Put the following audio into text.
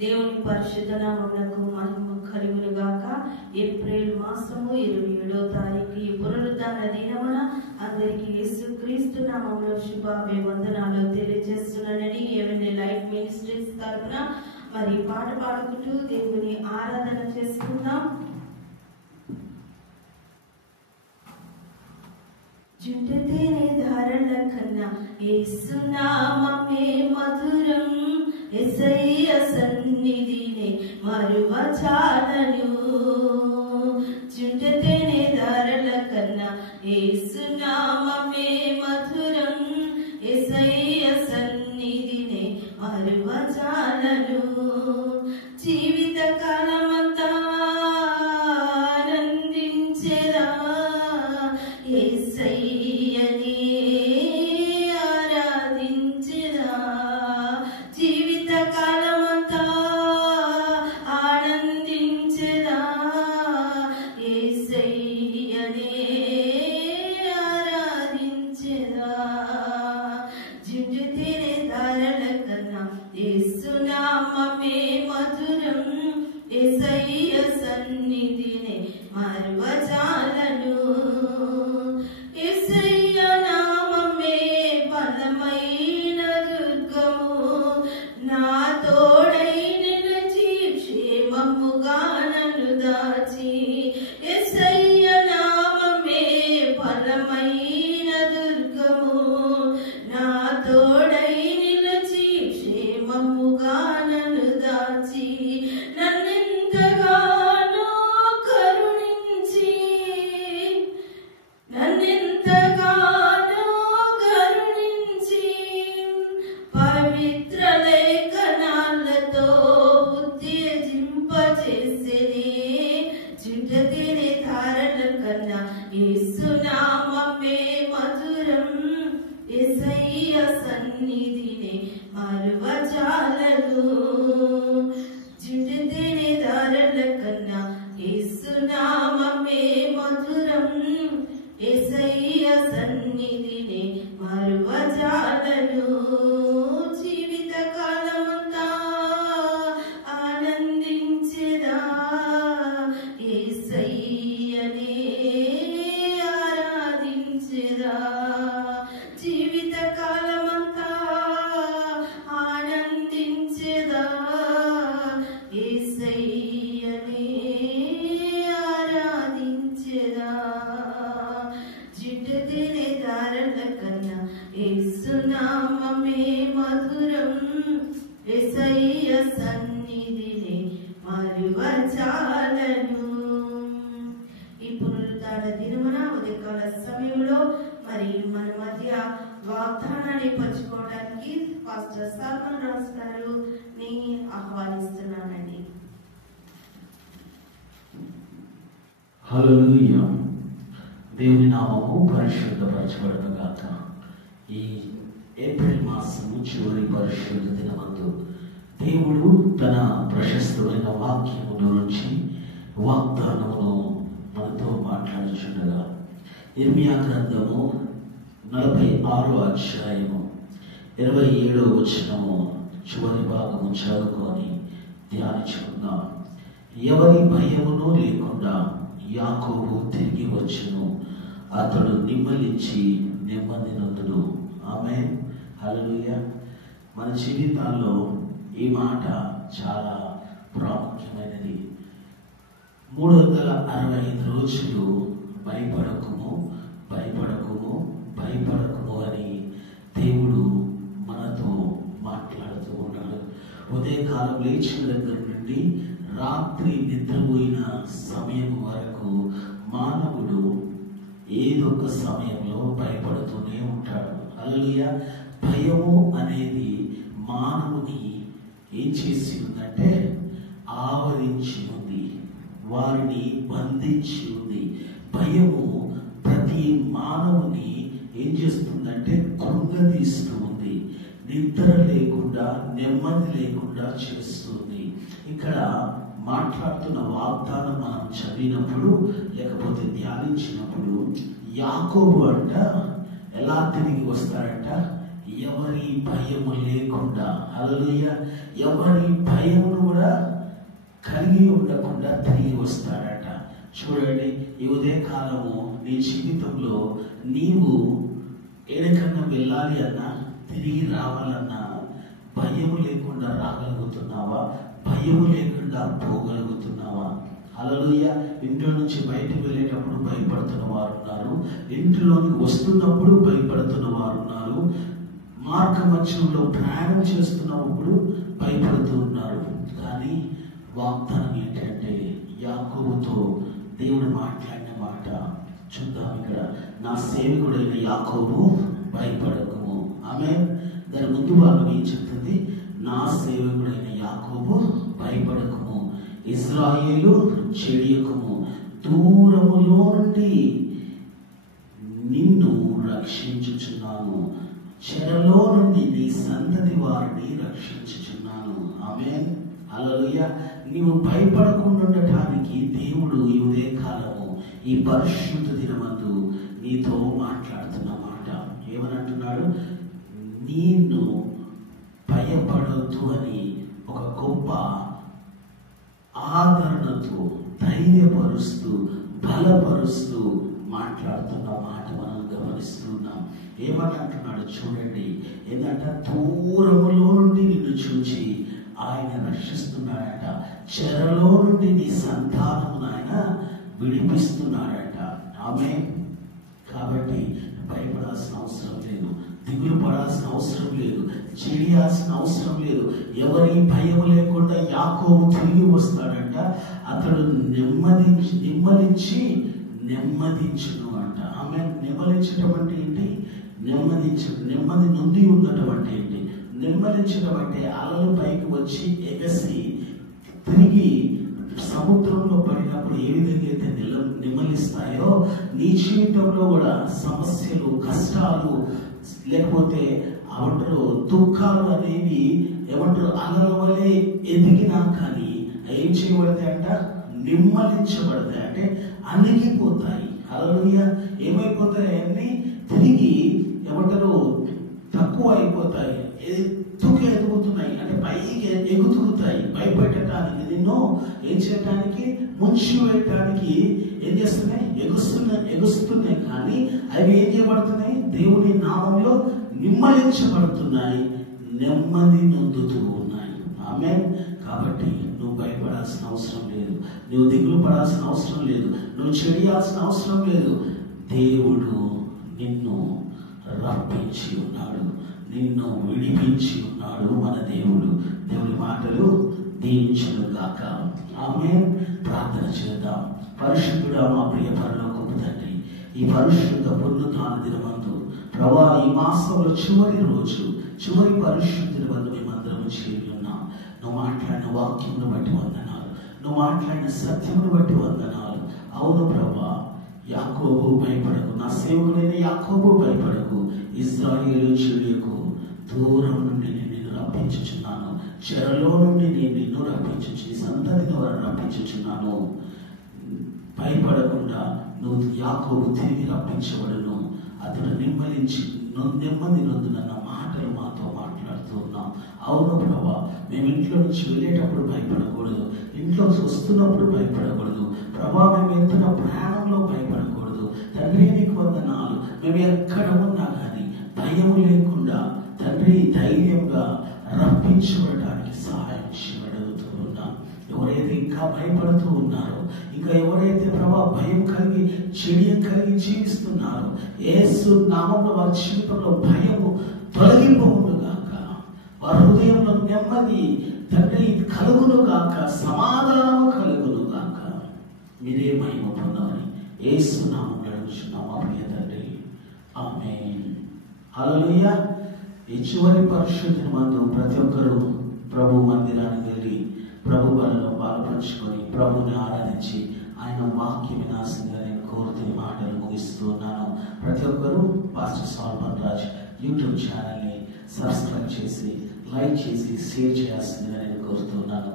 దేవుని పరిశుద్ధ నామమునకు మహిమ కలుగును గాక. ఏప్రిల్ మాసము 27వ తారీఖు ఈ పునరుద్ధాన దినమున అందరికీ యేసుక్రీస్తు నామములో శుభాభివందనాలు తెలియజేస్తున్నానని ఏవెన్ లైఫ్ మినిస్ట్రీస్ తరపున మరి పాట పాడుకుంటూ దేవుని ఆరాధన చేసుకుందాం. జుంటతేనే ధారల కన్నా యేసు నామమే మధురం, యేసయ్య సన్నిధినే మరువజాలను. జుంటతేనే ధారల కన్నా యేసు నామమే మధురం, యేసయ్య సన్నిధినే మరువజాలను. జీవిత కాలమంతా ఆనందించెదా యేసయ్యనే ఆరాధించెదా. జీవిత కాలమంతా ఆనందించెదా యేసయ్యనే ఆరాధించెదా. జుంటతేనే ధారల కన్నా యేసు నామమే మధురం, యేసయ్య సన్నిధినే మరువజాలను. యేసయ్య నామమే బలమైన దుర్గము, నా తోడై నిలిచి క్షేమముగా నన్ను దాచి. యేసయ్య నామమే బలమైన దుర్గము, నా తోడై నిలిచి క్షేమముగా నన్ను దాచి. నన్నెంతగానో కరుణించి పవిత్ర లేఖనాలతో ఉత్తేజింపచేసేనే. జుంటతేనే ధారల కన్నా యేసు నామమే మధురం, యేసయ్య సన్నిధినే మరువజాలను. జుంటతేనే ధారల కన్నా యేసు నామమే మధురం, యేసయ్య సన్నిధినే మరువజాలను. జీవిత కాలమంతా ఆనందించెదా యేసయ్యనే ఆరాధించెదా. జీవిత కాలమంతా ఆనందించెదా యేసయ్యనే ఆరాధించెదా. జుంటతేనే ధారల కన్నా యేసు నామమే మధురం, యేసయ్య సన్నిధినే మరువజాలను. ఈ పునరుద్ధాన దినమున ఉదయకాల సమయంలో మరి మన మధ్య వాగ్దానాన్ని పంచుకోవడానికి పాస్టర్ సల్మాన్ రాజు గారిని ఆహ్వానిస్తున్నానండి. హల్లెలూయా. దేవుని నామము పరిశుద్ధపరచబడును గాక. ఈ ఏప్రిల్ మాసము చివరి పరిశుద్ధ దినమందు దేవుడు తన ప్రశస్తమైన వాక్యములో నుంచి వాగ్దానమును మనతో మాట్లాడుచుండగా ఇర్మియా గ్రంథము 46వ అధ్యాయము 27వ వచనము చివరి భాగము చదువుకొని ధ్యానించుకుందాం. ఎవరి భయమును లేకుండా యాకోబు తిరిగి వచ్చును, అతడు నిమ్మలించి నెమ్మది నొందును. ఆమేన్. హల్లెలూయా. మన జీవితాల్లో ఈ మాట చాలా ప్రాముఖ్యమైనది. 365 రోజులు భయపడకుము భయపడకుము భయపడకుము అని దేవుడు మనతో మాట్లాడుతూ ఉన్నాడు. ఉదయకాలం లేచిన దగ్గర నుండి రాత్రి నిద్రపోయిన సమయం వరకు మానవుడు ఏదో ఒక సమయంలో భయపడుతూనే ఉంటాడు. హల్లెలూయా. భయము అనేది మానవుని ఏం చేసి ఉందంటే ఆవరించి ఉంది, వారిని బంధించి ఉంది. భయము ప్రతి మానవుని ఏం చేస్తుందంటే కృంగదీస్తూ ఉంది, నిద్ర లేకుండా నెమ్మది లేకుండా చేస్తుంది. ఇక్కడ మాట్లాడుతున్న వాగ్దానం మనం చదివినప్పుడు లేకపోతే ధ్యానించినప్పుడు యాకోబు అంట ఎలా తిరిగి వస్తాడంట? ఎవరి భయము లేకుండా, హల్లెలూయా, ఎవరి భయమును కూడా కలిగి ఉండకుండా తిరిగి వస్తాడట. చూడండి, ఈ ఉదయ కాలము నీ జీవితంలో నీవు ఎక్కడికన్నా వెళ్ళాలి అన్నా, తిరిగి రావాలన్నా భయము లేకుండా రాగలుగుతున్నావా? భయము లేకుండా పోగలుగుతున్నావా? హల్లెలూయా. ఇంట్లో నుంచి బయటకు వెళ్ళేటప్పుడు భయపడుతున్న వారు ఉన్నారు, ఇంట్లోకి వస్తున్నప్పుడు భయపడుతున్న వారు ఉన్నారు, మార్గ మధ్యంలో ప్రయాణం చేస్తున్నప్పుడు భయపడుతూ ఉన్నారు. కానీ వాగ్దానం ఏంటంటే, యాకోబుతో దేవుడు మాట్లాడిన మాట చూద్దాం. ఇక్కడ నా సేవకుడైన యాకోబు భయపడకుము. ఆమేన్. దాని ముందు భాగం ఏం చెప్తుంది? నా సేవకుడైన యాకోబు భయపడకుము, ఇశ్రాయేలు చెడియకుము, దూరములో నుండి నిన్ను రక్షించుచున్నాను, చెరలో నుండి నీ సంతతి వారిని రక్షించుచున్నాను. ఆమేన్. హల్లెలూయా. నీవు భయపడకుండా ఉండటానికి దేవుడు ఈ ఉదయ కాలము ఈ పరిశుద్ధ దినమందు నీతో మాట్లాడుతున్న మాట ఏమనంటున్నాడు? నేను భయపడొద్దు అని ఒక గొప్ప ఆదరణతో, ధైర్యపరుస్తూ, బలపరుస్తూ మాట్లాడుతున్న మాట మనం గమనిస్తున్నాం. ఏమని అంటున్నాడు చూడండి. ఏంటంటే దూరములో నుండి నిన్ను చూచి ఆయన రక్షిస్తున్నాడట, చెరలో నుండి నీ సంతానమును ఆయన విడిపిస్తున్నాడట. ఆమేన్. కాబట్టి భయపడాల్సిన అవసరం లేదు, దిగులు పడాల్సిన అవసరం లేదు, చెడియాల్సిన అవసరం లేదు. ఎవరి భయం లేకుండా యాకోబు తిరిగి వస్తాడంట. అతడు నెమ్మదించును అంట. ఆమె నెమ్మదించడం అంటే ఏంటి? నెమ్మది నుండి ఉండటం అంటే ఏంటి? నెమ్మదించడం అంటే అలలు పైకి వచ్చి ఎగసి తిరిగి సముద్రంలో పడినప్పుడు ఏ విధంగా అయితే నెమ్మలిస్తాయో, నీ జీవితంలో కూడా సమస్యలు, కష్టాలు, లేకపోతే ఏమంటారు దుఃఖాలు అనేవి ఏమంటారు అలల వలె ఎదిగినా కానీ ఏం చేయబడతాయి అంట? నిమ్మలించబడతాయి. అంటే అణిగిపోతాయి. హల్లెలూయా. ఏమైపోతాయి? అన్ని తిరిగి ఏమంటారు తక్కువ అయిపోతాయి, ఎదుగుతున్నాయి, అంటే పైకి ఎగుతుకుతాయి. భయపెట్టడానికి, నిన్ను ఏం చేయడానికి, ముంచి వేయటానికి ఏం చేస్తున్నాయి? ఎగుస్తున్నాయి. కానీ అవి ఏం చేయబడుతున్నాయి? దేవుని నామంలో నిమ్మలించబడుతున్నాయి, నెమ్మది నొందుతూ ఉన్నాయి. ఆమేన్. కాబట్టి నువ్వు భయపడాల్సిన అవసరం లేదు, నువ్వు దిగులు పడాల్సిన అవసరం లేదు, నువ్వు చెడియాల్సిన అవసరం లేదు. దేవుడు నిన్ను రప్పించి ఉన్నాడు, నిన్ను విడిపించి ఉన్నాడు మన దేవుడు. దేవుని మాటలు దీవించును గాక. ఆమేన్. ప్రార్థన చేద్దాం. పరిశుద్ధుడా, మా ప్రియ పరలోకపు తండ్రి, ఈ పరిశుద్ధ పునరుత్థాన దినమందు ప్రభువా, ఈ మాసంలో చివరి రోజు, చివరి పరిశుద్ధ దినమందు మేమందరం చేరి ఉన్నాం. నువ్వు మాట్లాడిన వాక్యమును బట్టి వందనాలు, నువ్వు మాట్లాడిన సత్యమును బట్టి వందనాలు. అవును ప్రభువా, యాకోబు భయపడకు, నా సేవకుడైన యాకోబు భయపడకు, ఇశ్రాయేలు చెడియకు, దూరం నుండి నిన్ను రప్పించుచున్నాను, చెరలో నుండి నేను నిన్ను రప్పించు, నీ సంతతిని రప్పించుచున్నాను. భయపడకుండా నువ్వు యాకోబు తిరిగి రప్పించబడును, అతడు నెమ్మది నొందునన్న మాటలు మాతో మాట్లాడుతూ ఉన్నాం. అవును ప్రభా, మేము ఇంట్లో నుంచి వెళ్ళేటప్పుడు భయపడకూడదు, ఇంట్లోకి వస్తున్నప్పుడు భయపడకూడదు ప్రభా, మేము వెళ్తున్న ప్రయాణంలో భయపడకూడదు. తండ్రి నీకు వందనాలు. మేము ఎక్కడ ఉన్నా కానీ భయం లేకుండా తండ్రి ధైర్యంగా రప్పించబడటానికి సహాయం చేయబడుతూ ఉన్నాం. ఎవరైతే ఇంకా భయపడుతూ ఉన్నారో, ఇంకా ఎవరైతే ప్రభా భయం కలిగి చెడియం కలిగి జీవిస్తున్నారో, యేసు నామములో వారి జీవితంలో భయము తొలగిపోవును గాక, వారి హృదయంలో నెమ్మది తండ్రి కలుగును గాక, సమాధానము కలుగును గాక. మీరే మహిమ పొందమని యేసు నామములో అడుగుచున్నాము మా ప్రియ తండ్రి. ఆమేన్. హల్లెలూయా. ఈ చివరి పరిశుద్ధ మందు ప్రతి ఒక్కరూ ప్రభు మందిరానికి వెళ్ళి ప్రభు బలలో పాల్పంచుకొని ప్రభుని ఆరాధించి ఆయన వాక్య వినాశంగా నేను కోరుతున్న మాటలు ముగిస్తున్నాను. ప్రతి ఒక్కరూ పాస్టర్ సాల్మన్ రాజ్ యూట్యూబ్ ఛానల్ని సబ్స్క్రైబ్ చేసి, లైక్ చేసి, షేర్ చేయాల్సిందిగా నేను కోరుతున్నాను.